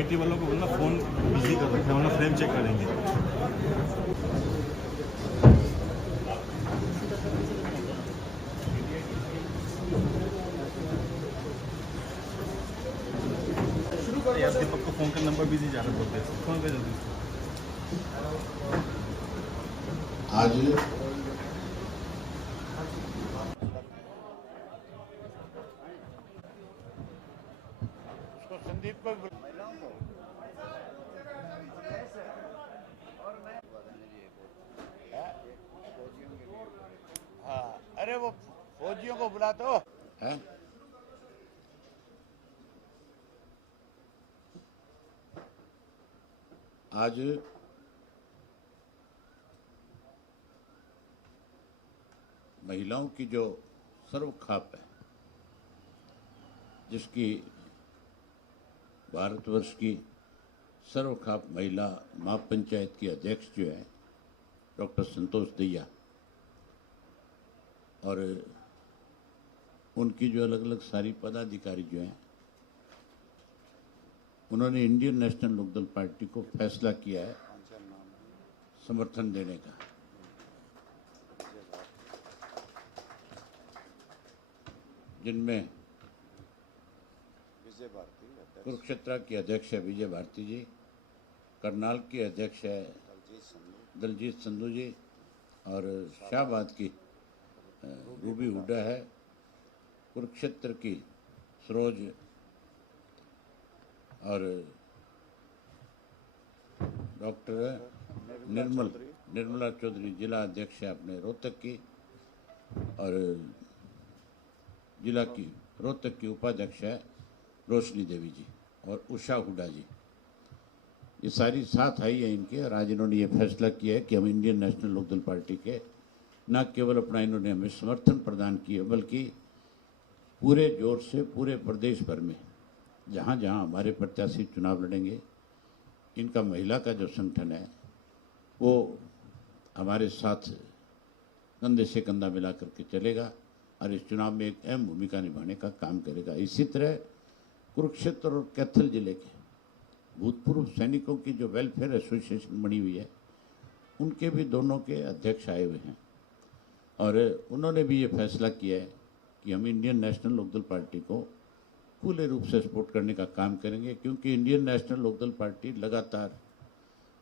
IT वालों को बोलना फ़ोन बिजी कर रखा है, वरना फ्रेम चेक करेंगे। यार दीपक को फ़ोन का नंबर बिजी जा रहा बोलते हैं, फ़ोन कर जल्दी। आज संदीप को हाँ, अरे वो फौजियों को बुला तो है। आज महिलाओं की जो सर्वखाप है, जिसकी भारतवर्ष की सर्वखाप महिला महाप पंचायत की अध्यक्ष जो है डॉक्टर संतोष दहिया, और उनकी जो अलग अलग सारी पदाधिकारी जो हैं, उन्होंने इंडियन नेशनल लोकदल पार्टी को फैसला किया है समर्थन देने का। जिनमें कुरुक्षेत्र की अध्यक्ष है विजय भारती जी, करनाल की अध्यक्ष है दलजीत संधू जी, और शाहबाद की रूबी हुड्डा है, कुरुक्षेत्र की सरोज और डॉक्टर निर्मला चौधरी जिला अध्यक्ष है अपने रोहतक की, और जिला की रोहतक की उपाध्यक्ष है रोशनी देवी जी, और उषा हुड्डा जी। ये सारी साथ आई है इनके, और आज इन्होंने ये फैसला किया है कि हम इंडियन नेशनल लोकदल पार्टी के न केवल अपना इन्होंने हमें समर्थन प्रदान किया, बल्कि पूरे जोर से पूरे प्रदेश भर में जहाँ जहाँ हमारे प्रत्याशी चुनाव लड़ेंगे, इनका महिला का जो संगठन है वो हमारे साथ कंधे से कंधा मिला करके चलेगा और इस चुनाव में एक अहम भूमिका निभाने का काम करेगा। इसी तरह कुरुक्षेत्र और कैथल जिले के भूतपूर्व सैनिकों की जो वेलफेयर एसोसिएशन बनी हुई है, उनके भी दोनों के अध्यक्ष आए हुए हैं, और उन्होंने भी ये फैसला किया है कि हम इंडियन नेशनल लोकदल पार्टी को खुले रूप से सपोर्ट करने का काम करेंगे, क्योंकि इंडियन नेशनल लोकदल पार्टी लगातार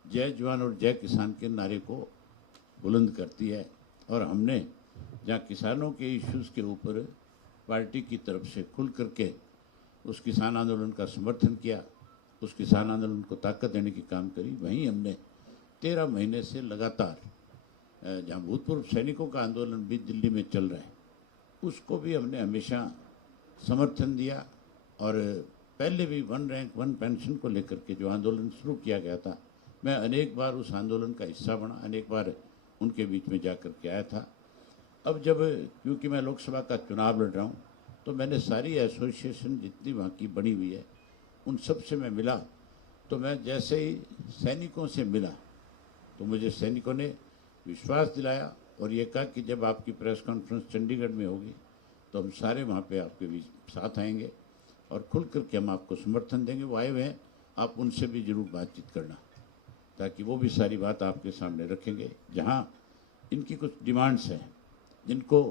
जय जवान और जय किसान के नारे को बुलंद करती है, और हमने जहाँ किसानों के इश्यूज़ के ऊपर पार्टी की तरफ से खुल करके उस किसान आंदोलन का समर्थन किया, उस किसान आंदोलन को ताकत देने की काम करी, वहीं हमने 13 महीने से लगातार जहाँ भूतपूर्व सैनिकों का आंदोलन भी दिल्ली में चल रहा है, उसको भी हमने हमेशा समर्थन दिया। और पहले भी 1 रैंक 1 पेंशन को लेकर के जो आंदोलन शुरू किया गया था, मैं अनेक बार उस आंदोलन का हिस्सा बना, अनेक बार उनके बीच में जा कर के आया था। अब जब क्योंकि मैं लोकसभा का चुनाव लड़ रहा हूँ, तो मैंने सारी एसोसिएशन जितनी वहाँ की बनी हुई है उन सब से मैं मिला, तो मैं जैसे ही सैनिकों से मिला तो मुझे सैनिकों ने विश्वास दिलाया और ये कहा कि जब आपकी प्रेस कॉन्फ्रेंस चंडीगढ़ में होगी तो हम सारे वहाँ पे आपके बीच साथ आएंगे और खुल करके हम आपको समर्थन देंगे। वो आए हुए हैं, आप उनसे भी जरूर बातचीत करना, ताकि वो भी सारी बात आपके सामने रखेंगे। जहाँ इनकी कुछ डिमांड्स हैं जिनको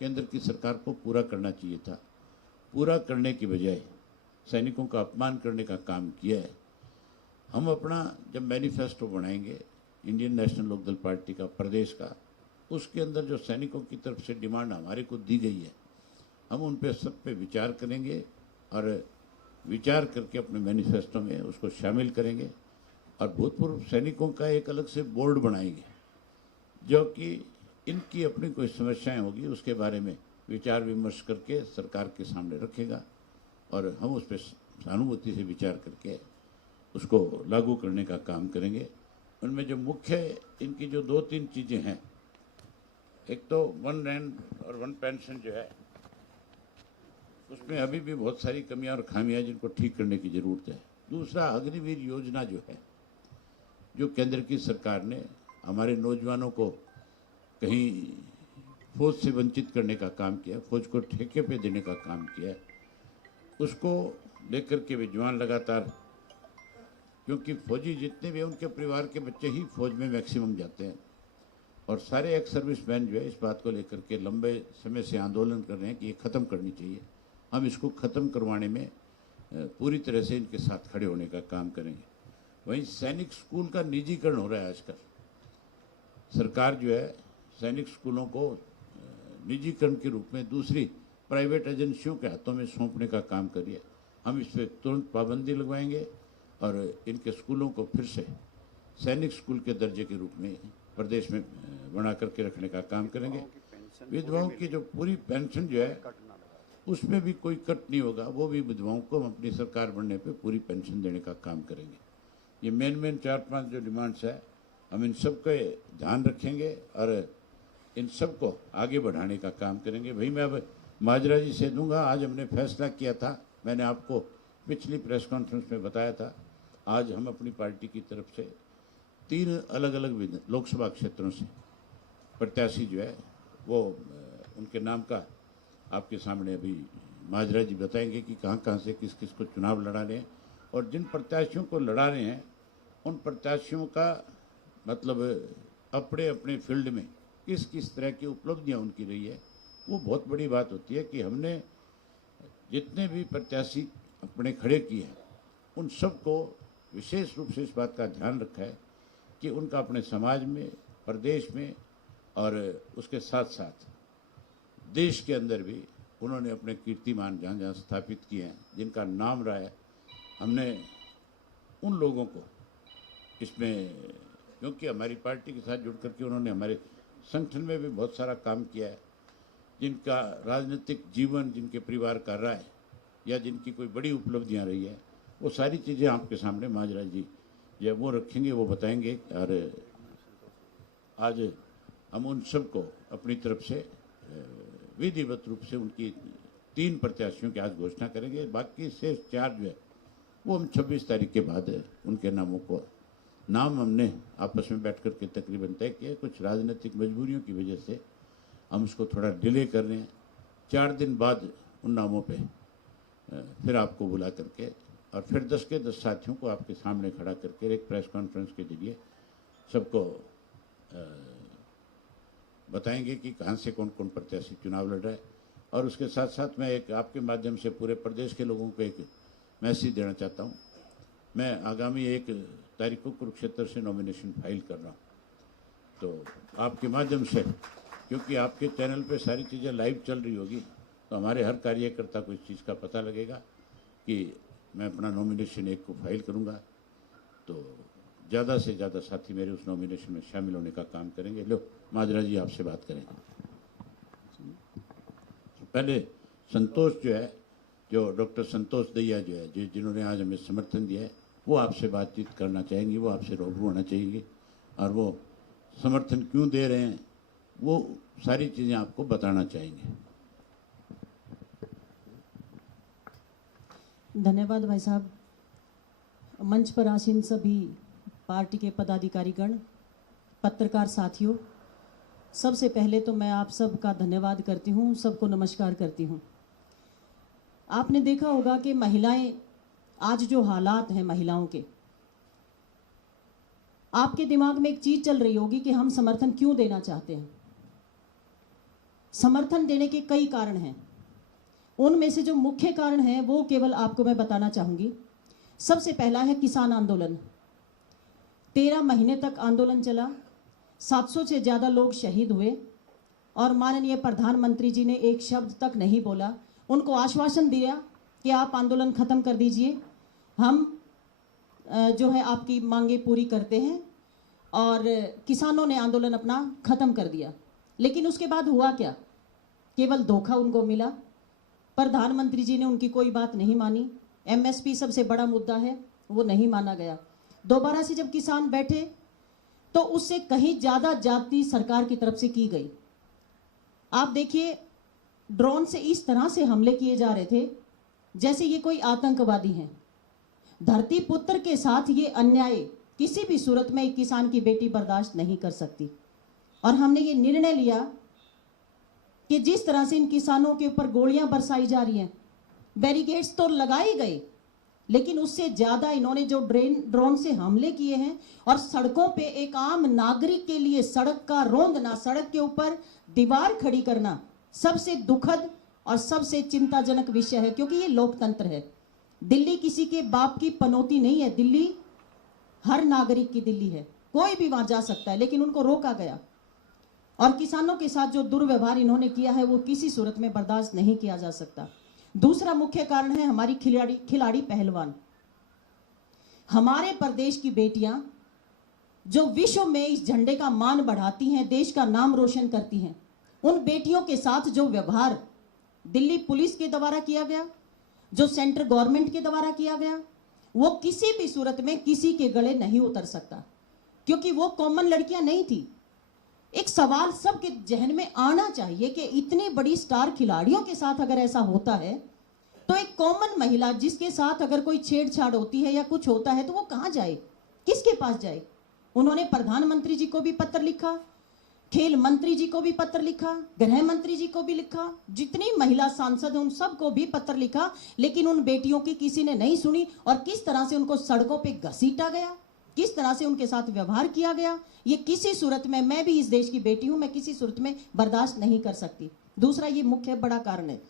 केंद्र की सरकार को पूरा करना चाहिए था, पूरा करने की बजाय सैनिकों का अपमान करने का काम किया है। हम अपना जब मैनिफेस्टो बनाएंगे इंडियन नेशनल लोकदल पार्टी का प्रदेश का, उसके अंदर जो सैनिकों की तरफ से डिमांड हमारे को दी गई है, हम उन पे सब पे विचार करेंगे और विचार करके अपने मैनिफेस्टो में उसको शामिल करेंगे। और भूतपूर्व सैनिकों का एक अलग से बोर्ड बनाएंगे जो कि इनकी अपनी कोई समस्याएं होगी उसके बारे में विचार विमर्श करके सरकार के सामने रखेगा, और हम उस पर सहानुभूति से विचार करके उसको लागू करने का काम करेंगे। उनमें जो मुख्य इनकी जो 2-3 चीज़ें हैं, एक तो 1 रैंक और 1 पेंशन जो है, उसमें अभी भी बहुत सारी कमियां और खामियां जिनको ठीक करने की ज़रूरत है। दूसरा, अग्निवीर योजना जो है, जो केंद्र की सरकार ने हमारे नौजवानों को कहीं फौज से वंचित करने का काम किया, फौज को ठेके पे देने का काम किया है, उसको लेकर के भी जवान लगातार क्योंकि फौजी जितने भी हैं उनके परिवार के बच्चे ही फौज में मैक्सिमम जाते हैं। और सारे एक्स सर्विसमैन जो है इस बात को लेकर के लंबे समय से आंदोलन कर रहे हैं कि ये ख़त्म करनी चाहिए। हम इसको ख़त्म करवाने में पूरी तरह से इनके साथ खड़े होने का काम करेंगे। वहीं सैनिक स्कूल का निजीकरण हो रहा है आजकल। सरकार जो है सैनिक स्कूलों को निजीकरण के रूप में दूसरी प्राइवेट एजेंसियों के हाथों में सौंपने का काम कर रही है। हम इस पर तुरंत पाबंदी लगवाएंगे और इनके स्कूलों को फिर से सैनिक स्कूल के दर्जे के रूप में प्रदेश में बना करके रखने का काम करेंगे। विधवाओं की जो पूरी पेंशन जो है उसमें भी कोई कट नहीं होगा, वो भी विधवाओं को हम अपनी सरकार बनने पे पूरी पेंशन देने का काम करेंगे। ये मेन 4-5 जो डिमांड्स है हम इन सब का ध्यान रखेंगे और इन सब को आगे बढ़ाने का काम करेंगे। भाई मैं अब माजरा जी से दूंगा। आज हमने फैसला किया था, मैंने आपको पिछली प्रेस कॉन्फ्रेंस में बताया था, आज हम अपनी पार्टी की तरफ से 3 अलग अलग लोकसभा क्षेत्रों से प्रत्याशी जो है वो उनके नाम का आपके सामने अभी माजरा जी बताएंगे कि कहाँ से किस किस को चुनाव लड़ा रहे हैं। और जिन प्रत्याशियों को लड़ा रहे हैं उन प्रत्याशियों का मतलब अपने अपने फील्ड में किस किस तरह की उपलब्धियां उनकी रही है, वो बहुत बड़ी बात होती है कि हमने जितने भी प्रत्याशी अपने खड़े किए हैं उन सबको विशेष रूप से इस बात का ध्यान रखा है कि उनका अपने समाज में, प्रदेश में और उसके साथ साथ देश के अंदर भी उन्होंने अपने कीर्तिमान जहाँ जहाँ स्थापित किए हैं, जिनका नाम रहा है, हमने उन लोगों को इसमें, क्योंकि हमारी पार्टी के साथ जुड़ करके उन्होंने हमारे संगठन में भी बहुत सारा काम किया है, जिनका राजनीतिक जीवन, जिनके परिवार का रहा है या जिनकी कोई बड़ी उपलब्धियां रही है, वो सारी चीज़ें आपके सामने माजरा जी जब वो रखेंगे, वो बताएंगे। और आज हम उन सबको अपनी तरफ से विधिवत रूप से उनकी 3 प्रत्याशियों की आज घोषणा करेंगे। बाकी शेष 4 जो है वो हम 26 तारीख के बाद उनके नामों को नाम हमने आपस में बैठ करके तकरीबन तय किया। कुछ राजनीतिक मजबूरियों की वजह से हम उसको थोड़ा डिले कर रहे हैं। 4 दिन बाद उन नामों पे फिर आपको बुला करके और फिर 10 के 10 साथियों को आपके सामने खड़ा करके एक प्रेस कॉन्फ्रेंस के जरिए सबको बताएंगे कि कहाँ से कौन कौन प्रत्याशी चुनाव लड़ रहा है। और उसके साथ साथ मैं एक आपके माध्यम से पूरे प्रदेश के लोगों को एक मैसेज देना चाहता हूँ। मैं आगामी 1 तारीख को कुरुक्षेत्र से नॉमिनेशन फाइल कर रहा हूँ, तो आपके माध्यम से, क्योंकि आपके चैनल पे सारी चीज़ें लाइव चल रही होगी, तो हमारे हर कार्यकर्ता को इस चीज़ का पता लगेगा कि मैं अपना नॉमिनेशन 1 को फाइल करूँगा, तो ज़्यादा से ज़्यादा साथी मेरे उस नॉमिनेशन में शामिल होने का काम करेंगे। लो माजरा जी आपसे बात करेंगे। पहले संतोष जो है, जो डॉक्टर संतोष दैया जो है, जिन्होंने आज हमें समर्थन दिया है, वो आपसे बातचीत करना चाहेंगी, वो आपसे रूबरू होना चाहिए और वो समर्थन क्यों दे रहे हैं वो सारी चीज़ें आपको बताना चाहेंगे। धन्यवाद भाई साहब। मंच पर आसीन सभी पार्टी के पदाधिकारीगण, पत्रकार साथियों, सबसे पहले तो मैं आप सबका धन्यवाद करती हूँ, सबको नमस्कार करती हूँ। आपने देखा होगा कि महिलाएं, आज जो हालात हैं महिलाओं के, आपके दिमाग में एक चीज चल रही होगी कि हम समर्थन क्यों देना चाहते हैं। समर्थन देने के कई कारण हैं, उनमें से जो मुख्य कारण है वो केवल आपको मैं बताना चाहूंगी। सबसे पहला है किसान आंदोलन। 13 महीने तक आंदोलन चला, 700 से ज़्यादा लोग शहीद हुए और माननीय प्रधानमंत्री जी ने एक शब्द तक नहीं बोला। उनको आश्वासन दिया कि आप आंदोलन ख़त्म कर दीजिए, हम जो है आपकी मांगे पूरी करते हैं, और किसानों ने आंदोलन अपना ख़त्म कर दिया। लेकिन उसके बाद हुआ क्या? केवल धोखा उनको मिला। प्रधानमंत्री जी ने उनकी कोई बात नहीं मानी। एमएसपी सबसे बड़ा मुद्दा है, वो नहीं माना गया। दोबारा से जब किसान बैठे तो उससे कहीं ज़्यादा ज्यादती सरकार की तरफ से की गई। आप देखिए, ड्रोन से इस तरह से हमले किए जा रहे थे जैसे ये कोई आतंकवादी हैं। धरती पुत्र के साथ ये अन्याय किसी भी सूरत में एक किसान की बेटी बर्दाश्त नहीं कर सकती। और हमने ये निर्णय लिया कि जिस तरह से इन किसानों के ऊपर गोलियां बरसाई जा रही हैं, बैरिकेड्स तो लगाए गए, लेकिन उससे ज्यादा इन्होंने जो ड्रोन से हमले किए हैं और सड़कों पे एक आम नागरिक के लिए सड़क का रोंदना, सड़क के ऊपर दीवार खड़ी करना सबसे दुखद और सबसे चिंताजनक विषय है, क्योंकि ये लोकतंत्र है। दिल्ली किसी के बाप की पनौती नहीं है, दिल्ली हर नागरिक की दिल्ली है, कोई भी वहां जा सकता है, लेकिन उनको रोका गया। और किसानों के साथ जो दुर्व्यवहार इन्होंने किया है वो किसी सूरत में बर्दाश्त नहीं किया जा सकता। दूसरा मुख्य कारण है हमारी खिलाड़ी पहलवान। हमारे प्रदेश की बेटियां जो विश्व में इस झंडे का मान बढ़ाती हैं, देश का नाम रोशन करती हैं, उन बेटियों के साथ जो व्यवहार दिल्ली पुलिस के द्वारा किया गया, जो सेंट्रल गवर्नमेंट के द्वारा किया गया, वो किसी भी सूरत में किसी के गले नहीं उतर सकता, क्योंकि वो कॉमन लड़कियां नहीं थी। एक सवाल सबके जहन में आना चाहिए कि इतनी बड़ी स्टार खिलाड़ियों के साथ अगर ऐसा होता है तो एक कॉमन महिला जिसके साथ अगर कोई छेड़छाड़ होती है या कुछ होता है तो वो कहां जाए, किसके पास जाए। उन्होंने प्रधानमंत्री जी को भी पत्र लिखा, खेल मंत्री जी को भी पत्र लिखा, गृह मंत्री जी को भी लिखा, जितनी महिला सांसद उन सबको भी पत्र लिखा, लेकिन उन बेटियों की किसी ने नहीं सुनी। और किस तरह से उनको सड़कों पे घसीटा गया, किस तरह से उनके साथ व्यवहार किया गया, ये किसी सूरत में, मैं भी इस देश की बेटी हूं, मैं किसी सूरत में बर्दाश्त नहीं कर सकती। दूसरा ये मुख्य बड़ा कारण है।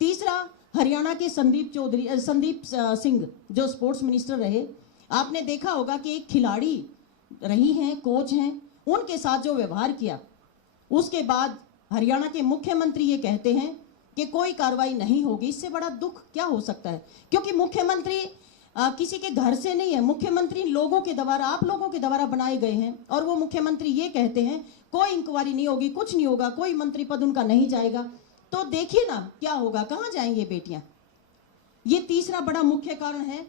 तीसरा, हरियाणा के संदीप सिंह जो स्पोर्ट्स मिनिस्टर रहे, आपने देखा होगा कि एक खिलाड़ी रही हैं, कोच हैं, उनके साथ जो व्यवहार किया, उसके बाद हरियाणा के मुख्यमंत्री ये कहते हैं कि कोई कार्रवाई नहीं होगी। इससे बड़ा दुख क्या हो सकता है, क्योंकि मुख्यमंत्री किसी के घर से नहीं है, मुख्यमंत्री लोगों के द्वारा, आप लोगों के द्वारा बनाए गए हैं। और वो मुख्यमंत्री ये कहते हैं कोई इंक्वायरी नहीं होगी, कुछ नहीं होगा, कोई मंत्री पद उनका नहीं जाएगा। तो देखिए ना क्या होगा, कहां जाएंगे बेटियां। ये तीसरा बड़ा मुख्य कारण है।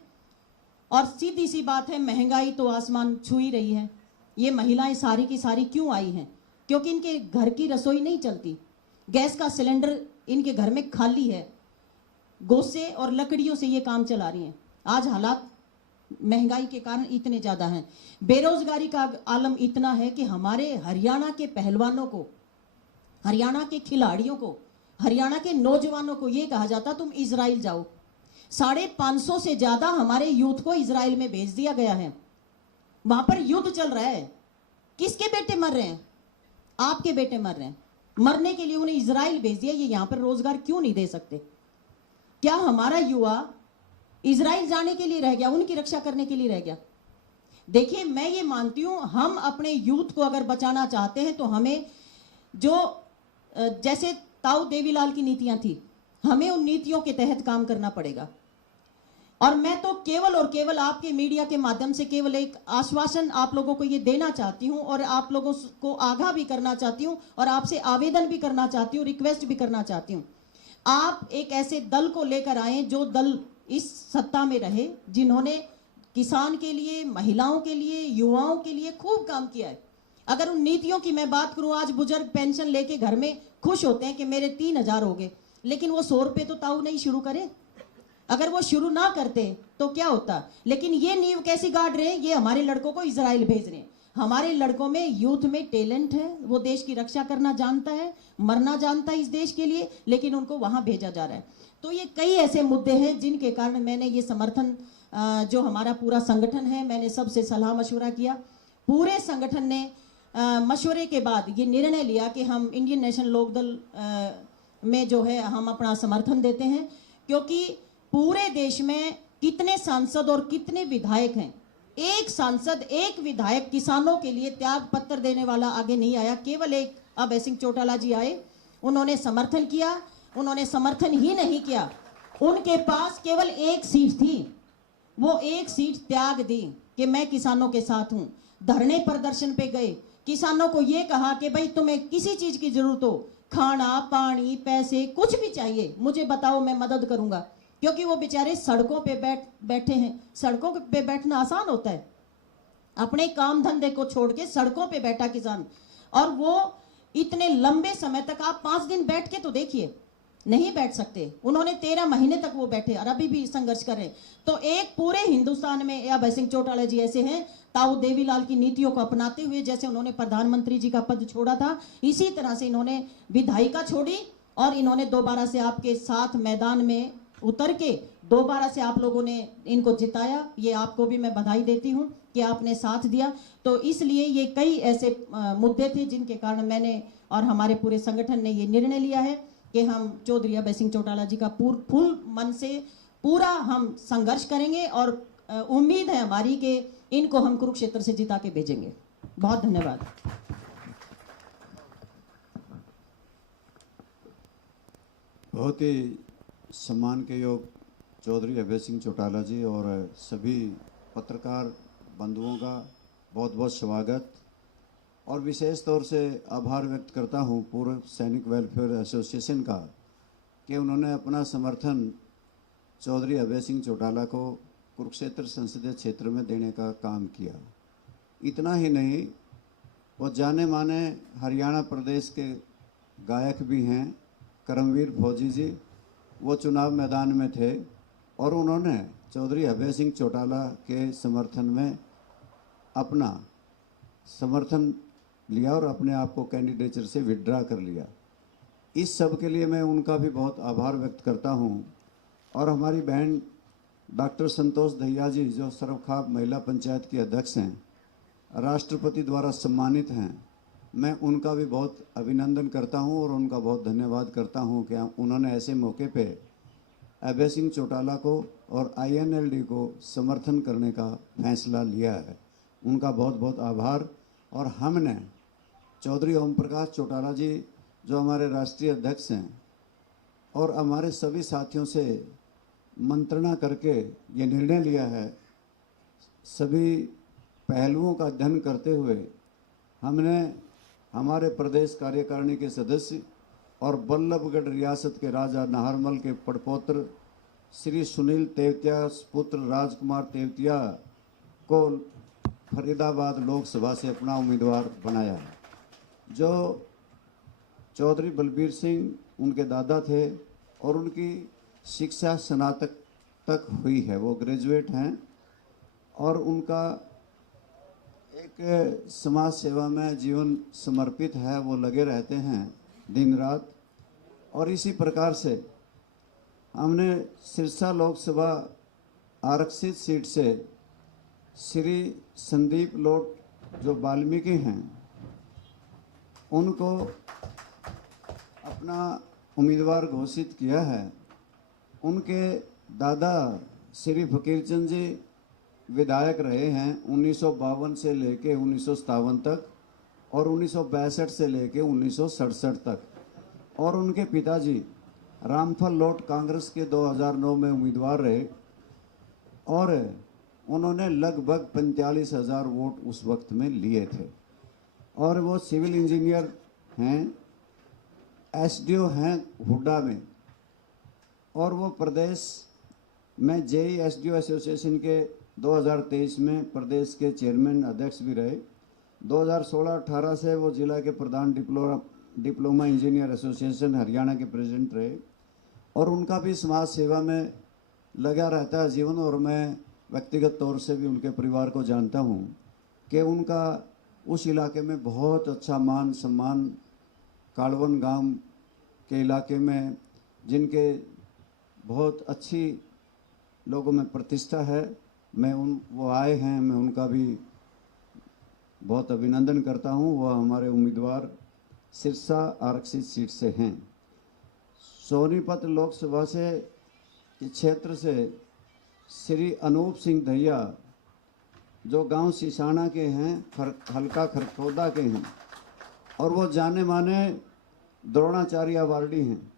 और सीधी सी बात है, महंगाई तो आसमान छू ही रही है। ये महिलाएं सारी की सारी क्यों आई हैं, क्योंकि इनके घर की रसोई नहीं चलती, गैस का सिलेंडर इनके घर में खाली है, गोसे और लकड़ियों से ये काम चला रही हैं। आज हालात महंगाई के कारण इतने ज्यादा हैं, बेरोजगारी का आलम इतना है कि हमारे हरियाणा के पहलवानों को, हरियाणा के खिलाड़ियों को, हरियाणा के नौजवानों को ये कहा जाता तुम इजराइल जाओ। 550 से ज्यादा हमारे यूथ को इजराइल में भेज दिया गया है। वहां पर युद्ध चल रहा है, किसके बेटे मर रहे हैं, आपके बेटे मर रहे हैं। मरने के लिए उन्हें इजराइल भेज दिया, ये यहां पर रोजगार क्यों नहीं दे सकते। क्या हमारा युवा इजराइल जाने के लिए रह गया, उनकी रक्षा करने के लिए रह गया। देखिए, मैं ये मानती हूं, हम अपने यूथ को अगर बचाना चाहते हैं तो हमें जो जैसे ताऊ देवीलाल की नीतियां थी, हमें उन नीतियों के तहत काम करना पड़ेगा। और मैं तो केवल और केवल आपके मीडिया के माध्यम से केवल एक आश्वासन आप लोगों को ये देना चाहती हूं और आप लोगों को आगाह भी करना चाहती हूं और आपसे आवेदन भी करना चाहती हूं, रिक्वेस्ट भी करना चाहती हूं। आप एक ऐसे दल को लेकर आए जो दल इस सत्ता में रहे, जिन्होंने किसान के लिए, महिलाओं के लिए, युवाओं के लिए खूब काम किया है। अगर उन नीतियों की मैं बात करूं, आज बुजुर्ग पेंशन लेके घर में खुश होते हैं कि मेरे 3000 हो गए, लेकिन वो 100 रुपए तो ताऊ नहीं शुरू करे। अगर वो शुरू ना करते तो क्या होता। लेकिन ये नींव कैसी गाड़ रहे हैं, ये हमारे लड़कों को इजराइल भेज रहे हैं। हमारे लड़कों में, यूथ में टैलेंट है, वो देश की रक्षा करना जानता है, मरना जानता है इस देश के लिए, लेकिन उनको वहां भेजा जा रहा है। तो ये कई ऐसे मुद्दे हैं जिनके कारण मैंने ये समर्थन, जो हमारा पूरा संगठन है, मैंने सबसे सलाह मशवरा किया। पूरे संगठन ने मशवरे के बाद ये निर्णय लिया कि हम इंडियन नेशनल लोकदल में जो है हम अपना समर्थन देते हैं, क्योंकि पूरे देश में कितने सांसद और कितने विधायक हैं, एक सांसद, एक विधायक किसानों के लिए त्याग पत्र देने वाला आगे नहीं आया। केवल एक अभय सिंह चौटाला जी आए, उन्होंने समर्थन किया। उन्होंने समर्थन ही नहीं किया, उनके पास केवल एक सीट थी, वो एक सीट त्याग दी कि मैं किसानों के साथ हूं। धरने प्रदर्शन पे गए, किसानों को ये कहा कि भाई तुम्हें किसी चीज की जरूरत हो, खाना, पानी, पैसे, कुछ भी चाहिए, मुझे बताओ, मैं मदद करूंगा। क्योंकि वो बेचारे सड़कों पे बैठे हैं। सड़कों पे बैठना आसान होता है, अपने काम धंधे को छोड़ के सड़कों पे बैठा किसान, और वो इतने लंबे समय तक, आप 5 दिन बैठ के तो देखिए, नहीं बैठ सकते। उन्होंने 13 महीने तक वो बैठे और अभी भी संघर्ष कर रहे हैं। तो एक पूरे हिंदुस्तान में अभय सिंह चौटाला जी ऐसे हैं, ताऊ देवीलाल की नीतियों को अपनाते हुए, जैसे उन्होंने प्रधानमंत्री जी का पद छोड़ा था, इसी तरह से इन्होंने विधायिका छोड़ी और इन्होंने दोबारा से आपके साथ मैदान में उतर के दोबारा से आप लोगों ने इनको जिताया। ये आपको भी मैं बधाई देती हूँ कि आपने साथ दिया। तो इसलिए ये कई ऐसे मुद्दे थे जिनके कारण मैंने और हमारे पूरे संगठन ने ये निर्णय लिया है कि हम चौधरी अभय सिंह चौटाला जी का फुल मन से पूरा हम संघर्ष करेंगे और उम्मीद है हमारी कि इनको हम कुरुक्षेत्र से जिता के भेजेंगे। बहुत धन्यवाद। बहुत ही सम्मान के योग चौधरी अभय सिंह चौटाला जी और सभी पत्रकार बंधुओं का बहुत बहुत स्वागत और विशेष तौर से आभार व्यक्त करता हूं पूर्व सैनिक वेलफेयर एसोसिएशन का कि उन्होंने अपना समर्थन चौधरी अभय सिंह चौटाला को कुरुक्षेत्र संसदीय क्षेत्र में देने का काम किया। इतना ही नहीं, वो जाने माने हरियाणा प्रदेश के गायक भी हैं करमवीर फौजी जी। वो चुनाव मैदान में थे और उन्होंने चौधरी अभय सिंह चौटाला के समर्थन में अपना समर्थन लिया और अपने आप को कैंडिडेचर से विड्रा कर लिया। इस सब के लिए मैं उनका भी बहुत आभार व्यक्त करता हूं। और हमारी बहन डॉक्टर संतोष दहिया जी जो सर्वखाप महिला पंचायत की अध्यक्ष हैं, राष्ट्रपति द्वारा सम्मानित हैं, मैं उनका भी बहुत अभिनंदन करता हूं और उनका बहुत धन्यवाद करता हूं कि उन्होंने ऐसे मौके पे अभय सिंह चौटाला को और INLD को समर्थन करने का फैसला लिया है। उनका बहुत बहुत आभार। और हमने चौधरी ओम प्रकाश चौटाला जी जो हमारे राष्ट्रीय अध्यक्ष हैं और हमारे सभी साथियों से मंत्रणा करके ये निर्णय लिया है, सभी पहलुओं का अध्ययन करते हुए हमने हमारे प्रदेश कार्यकारिणी के सदस्य और बल्लभगढ़ रियासत के राजा नाहरमल के पड़पोत्र श्री सुनील तेवतिया पुत्र राजकुमार तेवतिया को फरीदाबाद लोकसभा से अपना उम्मीदवार बनाया है। जो चौधरी बलबीर सिंह उनके दादा थे और उनकी शिक्षा स्नातक तक हुई है, वो ग्रेजुएट हैं और उनका एक समाज सेवा में जीवन समर्पित है। वो लगे रहते हैं दिन रात। और इसी प्रकार से हमने सिरसा लोकसभा आरक्षित सीट से श्री संदीप लोट जो वाल्मीकि हैं उनको अपना उम्मीदवार घोषित किया है। उनके दादा श्री फकीरचंद जी विधायक रहे हैं 1952 से लेके 1957 तक और 1962 से लेके 1967 तक। और उनके पिताजी रामफल लोट कांग्रेस के 2009 में उम्मीदवार रहे और उन्होंने लगभग 45,000 वोट उस वक्त में लिए थे। और वो सिविल इंजीनियर हैं, SDO हैं हुड्डा में और वो प्रदेश में JE SDO एसोसिएशन के 2023 में प्रदेश के चेयरमैन अध्यक्ष भी रहे। 2016-18 से वो जिला के प्रधान डिप्लोमा इंजीनियर एसोसिएशन हरियाणा के प्रेसिडेंट रहे और उनका भी समाज सेवा में लगा रहता है जीवन। और मैं व्यक्तिगत तौर से भी उनके परिवार को जानता हूँ कि उनका उस इलाके में बहुत अच्छा मान सम्मान, कालवन गांव के इलाके में जिनके बहुत अच्छी लोगों में प्रतिष्ठा है, वो आए हैं, मैं उनका भी बहुत अभिनंदन करता हूं। वह हमारे उम्मीदवार सिरसा आरक्षित सीट से हैं। सोनीपत लोकसभा से क्षेत्र से श्री अनूप सिंह दहिया जो गांव सिसाना के हैं, हल्का खरखोदा के हैं और वो जाने माने द्रोणाचार्य अवार्डी हैं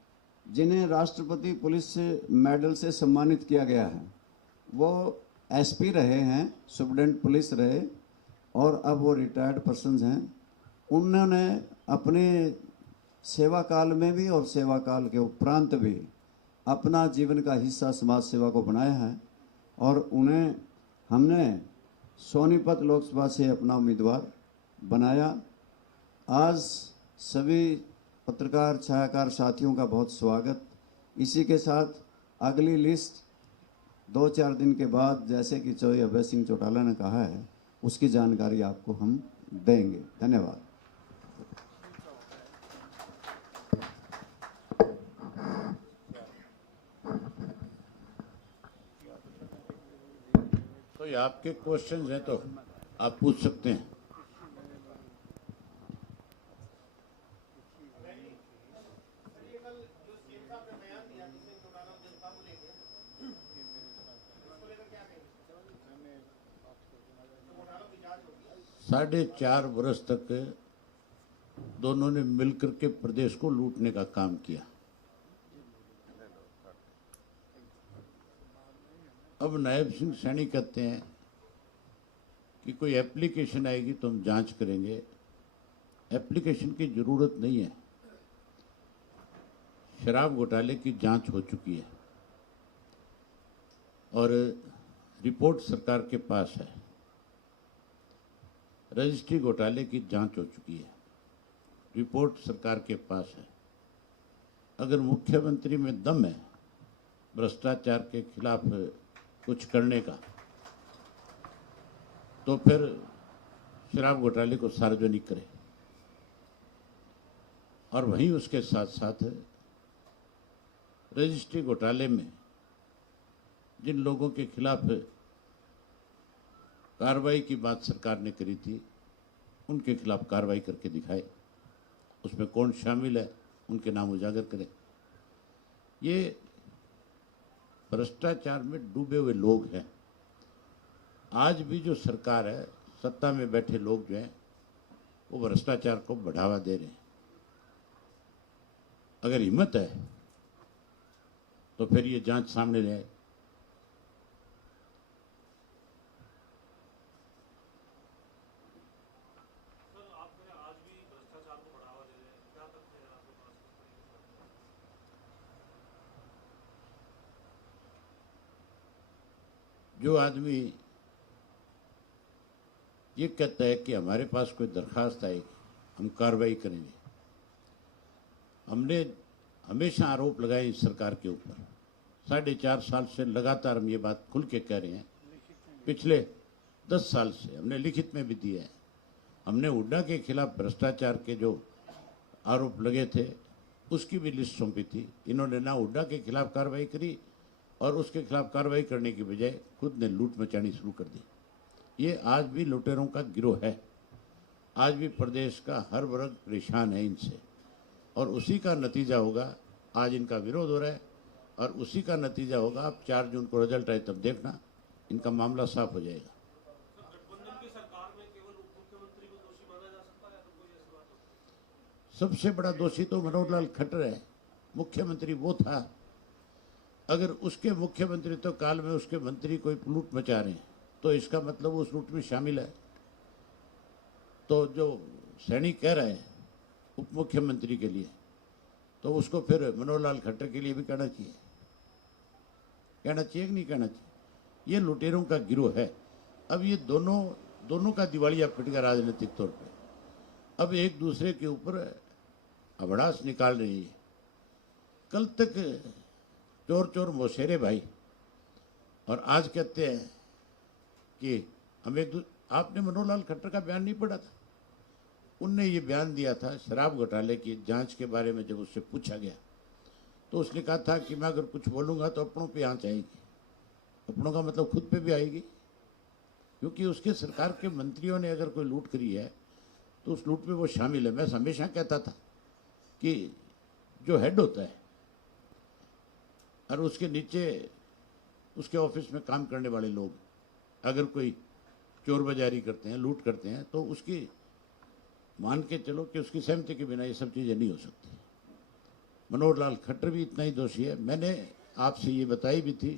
जिन्हें राष्ट्रपति पुलिस मेडल से सम्मानित किया गया है। वो SP रहे हैं, सुप्रिटेंडेंट पुलिस रहे और अब वो रिटायर्ड पर्सन्स हैं। उन्होंने अपने सेवा काल में भी और सेवा काल के उपरांत भी अपना जीवन का हिस्सा समाज सेवा को बनाया है और उन्हें हमने सोनीपत लोकसभा से अपना उम्मीदवार बनाया। आज सभी पत्रकार छायाकार साथियों का बहुत स्वागत। इसी के साथ अगली लिस्ट 2-4 दिन के बाद, जैसे कि चौधरी अभय सिंह चौटाला ने कहा है, उसकी जानकारी आपको हम देंगे। धन्यवाद। तो ये आपके क्वेश्चंस हैं तो आप पूछ सकते हैं। साढ़े 4 वर्ष तक दोनों ने मिलकर के प्रदेश को लूटने का काम किया। अब नायब सिंह सैनी कहते हैं कि कोई एप्लीकेशन आएगी तो हम जांच करेंगे। एप्लीकेशन की जरूरत नहीं है। शराब घोटाले की जांच हो चुकी है और रिपोर्ट सरकार के पास है। रजिस्ट्री घोटाले की जांच हो चुकी है, रिपोर्ट सरकार के पास है। अगर मुख्यमंत्री में दम है भ्रष्टाचार के खिलाफ कुछ करने का, तो फिर शराब घोटाले को सार्वजनिक करे और वहीं उसके साथ साथ रजिस्ट्री घोटाले में जिन लोगों के खिलाफ कार्रवाई की बात सरकार ने करी थी, उनके खिलाफ कार्रवाई करके दिखाए। उसमें कौन शामिल है, उनके नाम उजागर करें। ये भ्रष्टाचार में डूबे हुए लोग हैं। आज भी जो सरकार है, सत्ता में बैठे लोग जो हैं, वो भ्रष्टाचार को बढ़ावा दे रहे हैं। अगर हिम्मत है तो फिर ये जांच सामने ले आए। जो आदमी ये कहता है कि हमारे पास कोई दरखास्त आएगी, हम कार्रवाई करेंगे। हमने हमेशा आरोप लगाए इस सरकार के ऊपर। 4.5 साल से लगातार हम ये बात खुल के कह रहे हैं। पिछले 10 साल से हमने लिखित में भी दिया है। हमने हुड्डा के खिलाफ भ्रष्टाचार के जो आरोप लगे थे उसकी भी लिस्ट सौंपी थी। इन्होंने ना हुड्डा के खिलाफ कार्रवाई करी और उसके खिलाफ कार्रवाई करने की बजाय खुद ने लूट मचानी शुरू कर दी। ये आज भी लुटेरों का गिरोह है। आज भी प्रदेश का हर वर्ग परेशान है इनसे और उसी का नतीजा होगा। आज इनका विरोध हो रहा है और उसी का नतीजा होगा। आप 4 जून को रिजल्ट आए तब देखना, इनका मामला साफ हो जाएगा। सबसे बड़ा दोषी तो मनोहर लाल खट्टर है। मुख्यमंत्री वो था। अगर उसके मुख्यमंत्री तो काल में उसके मंत्री कोई लूट मचा रहे हैं तो इसका मतलब वो उस लूट में शामिल है। तो जो सैनी कह रहा है उप मुख्यमंत्री के लिए, तो उसको फिर मनोहर लाल खट्टर के लिए भी कहना चाहिए। कहना चाहिए कि नहीं कहना चाहिए? ये लुटेरों का गिरोह है। अब ये दोनों का दिवालिया पिट गया राजनीतिक तौर पे। अब एक दूसरे के ऊपर अभड़ास निकाल रही है। कल तक चोर चोर मौसेरे भाई, और आज कहते हैं कि हमें आपने मनोहर लाल खट्टर का बयान नहीं पढ़ा था? उनने ये बयान दिया था शराब घोटाले की जांच के बारे में। जब उससे पूछा गया तो उसने कहा था कि मैं अगर कुछ बोलूँगा तो अपनों पे आँच आएगी। अपनों का मतलब खुद पे भी आएगी, क्योंकि उसके सरकार के मंत्रियों ने अगर कोई लूट करी है तो उस लूट में वो शामिल है। मैं हमेशा कहता था कि जो हेड होता है और उसके नीचे उसके ऑफिस में काम करने वाले लोग अगर कोई चोर बाजारी करते हैं, लूट करते हैं, तो उसकी मान के चलो कि उसकी सहमति के बिना ये सब चीज़ें नहीं हो सकती। मनोहर लाल खट्टर भी इतना ही दोषी है। मैंने आपसे ये बताई भी थी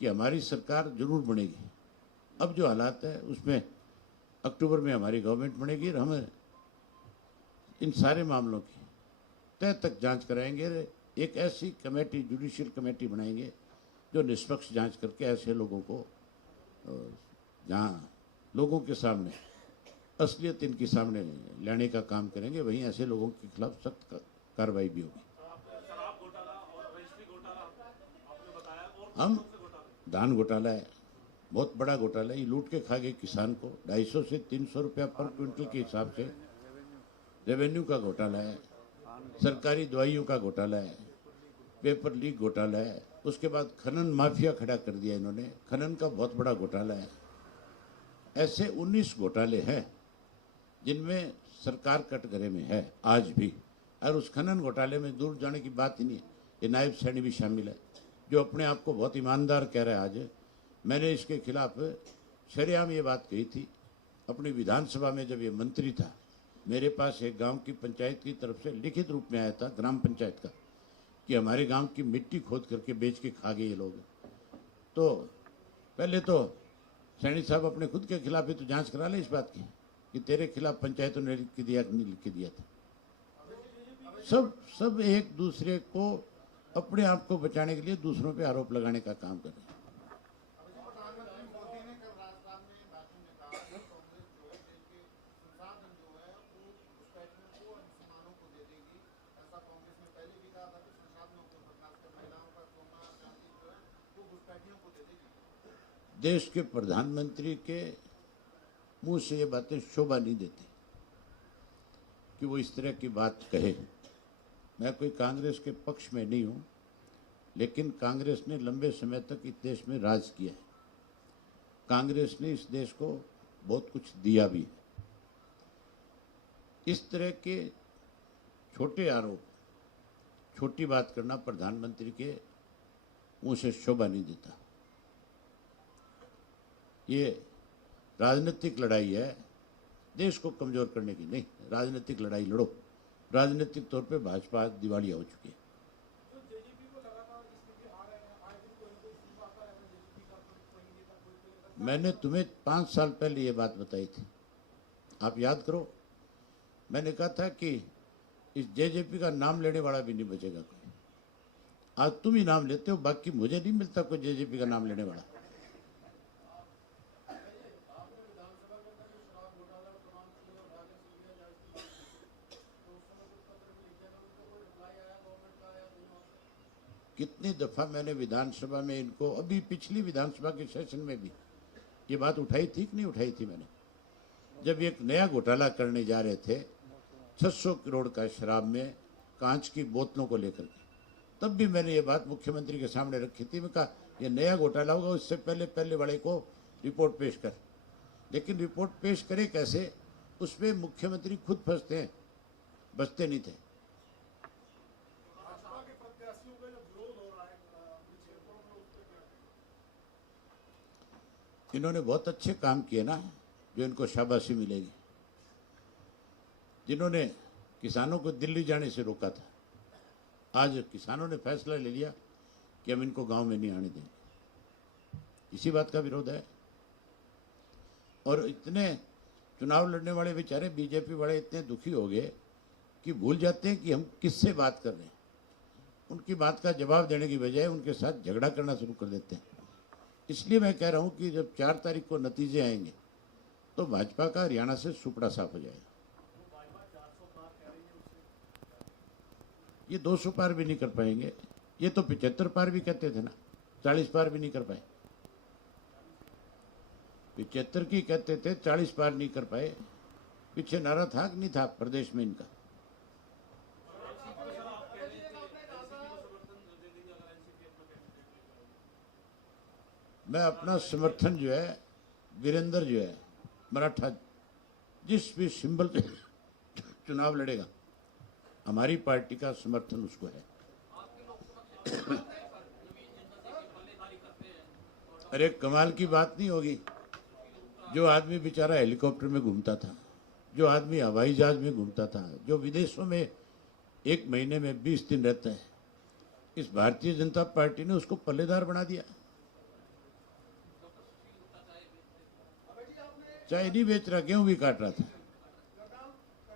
कि हमारी सरकार जरूर बनेगी। अब जो हालात है उसमें अक्टूबर में हमारी गवर्नमेंट बनेगी और हम इन सारे मामलों की तय तक जांच कराएंगे। एक ऐसी कमेटी, जुडिशियल कमेटी बनाएंगे जो निष्पक्ष जांच करके ऐसे लोगों को, जहाँ लोगों के सामने असलियत इनके सामने लाने का काम करेंगे, वहीं ऐसे लोगों के खिलाफ सख्त कार्रवाई भी होगी। हम धान घोटाला है, बहुत बड़ा घोटाला है। ये लूट के खा गए किसान को 250 से 300 रुपया पर क्विंटल के हिसाब से। रेवेन्यू का घोटाला है, सरकारी दवाइयों का घोटाला है, पेपर लीक घोटाला है, उसके बाद खनन माफिया खड़ा कर दिया इन्होंने, खनन का बहुत बड़ा घोटाला है। ऐसे 19 घोटाले हैं जिनमें सरकार कटघरे में है आज भी, और उस खनन घोटाले में दूर जाने की बात ही नहीं है। ये नायब सैनी भी शामिल है, जो अपने आप को बहुत ईमानदार कह रहा है। आज मैंने इसके खिलाफ शरेआम ये बात कही थी अपनी विधानसभा में, जब ये मंत्री था। मेरे पास एक गांव की पंचायत की तरफ से लिखित रूप में आया था, ग्राम पंचायत का, कि हमारे गांव की मिट्टी खोद करके बेच के खा गए ये लोग। तो पहले तो सैनी साहब अपने खुद के खिलाफ ही तो जांच करा ले इस बात की कि तेरे खिलाफ पंचायतों ने लिख के दिया कि नहीं लिख के दिया था। सब एक दूसरे को अपने आप को बचाने के लिए दूसरों पे आरोप लगाने का काम कर रहे हैं। देश के प्रधानमंत्री के मुंह से ये बातें शोभा नहीं देती कि वो इस तरह की बात कहे। मैं कोई कांग्रेस के पक्ष में नहीं हूं, लेकिन कांग्रेस ने लंबे समय तक इस देश में राज किया है। कांग्रेस ने इस देश को बहुत कुछ दिया भी है। इस तरह के छोटे आरोप, छोटी बात करना प्रधानमंत्री के मुंह से शोभा नहीं देता। ये राजनीतिक लड़ाई है, देश को कमजोर करने की नहीं। राजनीतिक लड़ाई लड़ो। राजनीतिक तौर पे भाजपा आज दिवालिया हो चुकी है। मैंने तुम्हें 5 साल पहले ये बात बताई थी, आप याद करो। मैंने कहा था कि इस जेजेपी का नाम लेने वाला भी नहीं बचेगा कोई। आज तुम ही नाम लेते हो, बाकी मुझे नहीं मिलता कोई जेजेपी का नाम लेने वाला। कितनी दफा मैंने विधानसभा में इनको, अभी पिछली विधानसभा के सेशन में भी ये बात उठाई थी कि नहीं उठाई थी मैंने, जब एक नया घोटाला करने जा रहे थे 600 करोड़ का शराब में कांच की बोतलों को लेकर के, तब भी मैंने ये बात मुख्यमंत्री के सामने रखी थी। मैं कहा ये नया घोटाला होगा, उससे पहले वाले को रिपोर्ट पेश कर। लेकिन रिपोर्ट पेश करे कैसे, उसमें मुख्यमंत्री खुद फंसते हैं, बचते नहीं थे। इन्होंने बहुत अच्छे काम किए ना, जो इनको शाबाशी मिलेगी। जिन्होंने किसानों को दिल्ली जाने से रोका था, आज किसानों ने फैसला ले लिया कि हम इनको गांव में नहीं आने देंगे। इसी बात का विरोध है। और इतने चुनाव लड़ने वाले बेचारे बीजेपी वाले इतने दुखी हो गए कि भूल जाते हैं कि हम किससे बात कर रहे हैं। उनकी बात का जवाब देने की बजाय उनके साथ झगड़ा करना शुरू कर देते हैं। इसलिए मैं कह रहा हूं कि जब 4 तारीख को नतीजे आएंगे तो भाजपा का हरियाणा से सुपड़ा साफ हो जाएगा। ये 200 पार भी नहीं कर पाएंगे। ये तो 75 पार भी कहते थे ना, 40 पार भी नहीं कर पाए। 75 की कहते थे, 40 पार नहीं कर पाए। पीछे नारा था कि नहीं था प्रदेश में इनका? मैं अपना समर्थन जो है, वीरेंद्र जो है मराठा, जिस भी सिंबल पे चुनाव लड़ेगा, हमारी पार्टी का समर्थन उसको है। अरे कमाल की बात नहीं होगी, जो आदमी बेचारा हेलीकॉप्टर में घूमता था, जो आदमी हवाई जहाज में घूमता था, जो विदेशों में 1 महीने में 20 दिन रहता है, इस भारतीय जनता पार्टी ने उसको पल्लेदार बना दिया। चाय नहीं बेच रहा, गेहूं भी काट रहा था।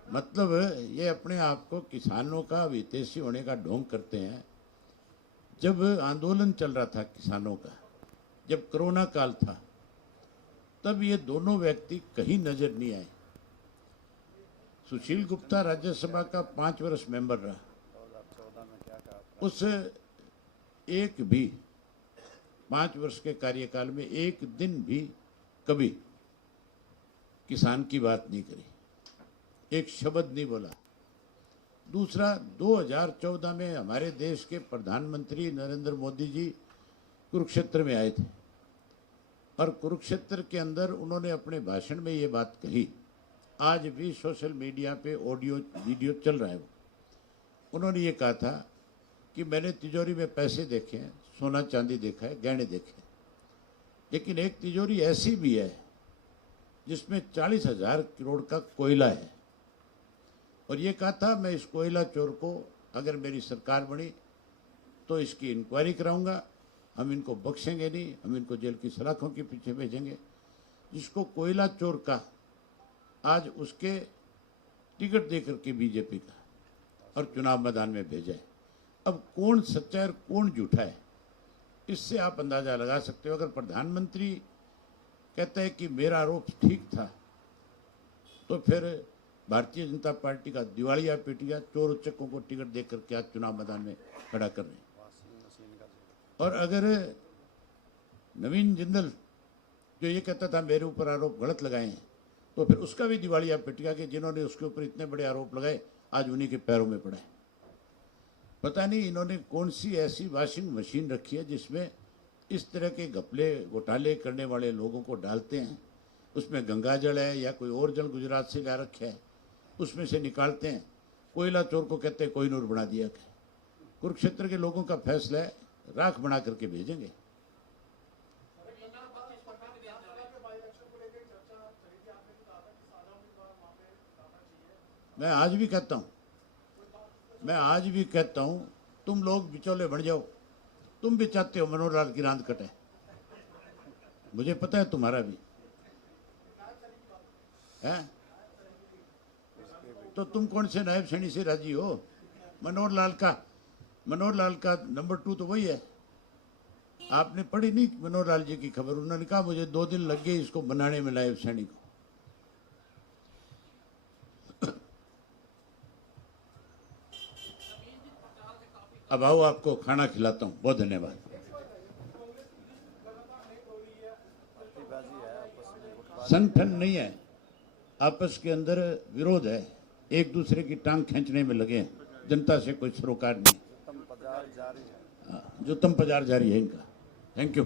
मतलब ये अपने आप को किसानों का विदेशी होने का ढोंग करते हैं। जब आंदोलन चल रहा था किसानों का, जब कोरोना काल था, तब ये दोनों व्यक्ति कहीं नजर नहीं आए। सुशील गुप्ता राज्यसभा का 5 वर्ष मेंबर रहा, उस एक भी 5 वर्ष के कार्यकाल में एक दिन भी कभी किसान की बात नहीं करी, एक शब्द नहीं बोला। दूसरा, 2014 में हमारे देश के प्रधानमंत्री नरेंद्र मोदी जी कुरुक्षेत्र में आए थे और कुरुक्षेत्र के अंदर उन्होंने अपने भाषण में ये बात कही, आज भी सोशल मीडिया पे ऑडियो वीडियो चल रहा है। उन्होंने ये कहा था कि मैंने तिजोरी में पैसे देखे हैं, सोना चांदी देखा है, गहने देखे हैं, लेकिन एक तिजोरी ऐसी भी है जिसमें 40,000 करोड़ का कोयला है। और ये कहा था मैं इस कोयला चोर को, अगर मेरी सरकार बनी तो इसकी इंक्वायरी कराऊंगा, हम इनको बख्शेंगे नहीं, हम इनको जेल की सलाखों के पीछे भेजेंगे। जिसको कोयला चोर का आज उसके टिकट देकर के बीजेपी का और चुनाव मैदान में भेजा है। अब कौन सच्चा है और कौन झूठा है, इससे आप अंदाजा लगा सकते हो। अगर प्रधानमंत्री कहता है कि मेरा आरोप ठीक था, तो फिर भारतीय जनता पार्टी का दिवालिया पिटिया चोर उच्चकों को टिकट देकर के आज चुनाव मैदान में खड़ा कर रहे हैं। और अगर नवीन जिंदल जो ये कहता था मेरे ऊपर आरोप गलत लगाए हैं, तो फिर उसका भी दिवालिया पिटिया के जिन्होंने उसके ऊपर इतने बड़े आरोप लगाए आज उन्हीं के पैरों में पड़ा है। पता नहीं इन्होंने कौन सी ऐसी वॉशिंग मशीन रखी है जिसमें इस तरह के घपले घोटाले करने वाले लोगों को डालते हैं। उसमें गंगा जल है या कोई और जल गुजरात से ला रखा है, उसमें से निकालते हैं। कोयला चोर को कहते हैं कोहिनूर बना दिया। कुरुक्षेत्र के लोगों का फैसला है, राख बना करके भेजेंगे। मैं आज भी कहता हूं, तुम लोग बिचौले बन जाओ। तुम भी चाहते हो मनोहर लाल की रांद कटे, मुझे पता है तुम्हारा भी है। तो तुम कौन से नायब सैनी से राजी हो? मनोहर लाल का नंबर 2 तो वही है। आपने पढ़ी नहीं मनोहर लाल जी की खबर? उन्होंने कहा मुझे 2 दिन लग गए इसको बनाने में नायब सैनी को। अब आओ आपको खाना खिलाता हूं। बहुत धन्यवाद। संगठन नहीं है, आपस के अंदर विरोध है, एक दूसरे की टांग खींचने में लगे हैं। जनता से कोई सरोकार नहीं, जो तम पजार जारी है इनका। Thank you.